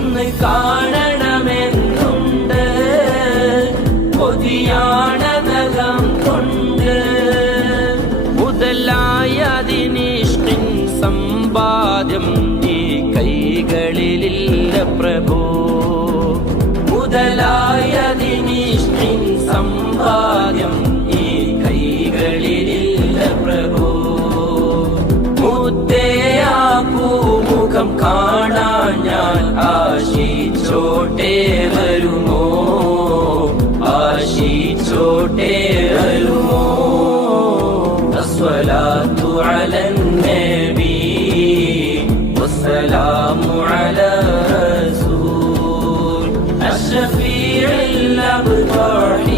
ഒന്ന് കാണണമെന്നുണ്ട്, കൊതിയാണതകം കൊണ്ട്. മുതലായതിനിഷ്ടിൻ സമ്പാദ്യം ഈ കൈകളിലില്ല പ്രഭോ. മുതലായതിനിഷ്ടിൻ സമ്പാദ്യം ഈ കൈകളിലില്ല പ്രഭോ. മുത്തയാപ്പൂമുഖം കാണാൻ ഞാൻ ആശിച്ചോട്ടേ വരുമോ, ആശിച്ചോട്ടേ വരുമോ. അസ്സലാത്തു അലൻ നബി വസ്സലാമു അലാ റസൂൽ അഷ്ഫീഇൽ അബ്റാഹി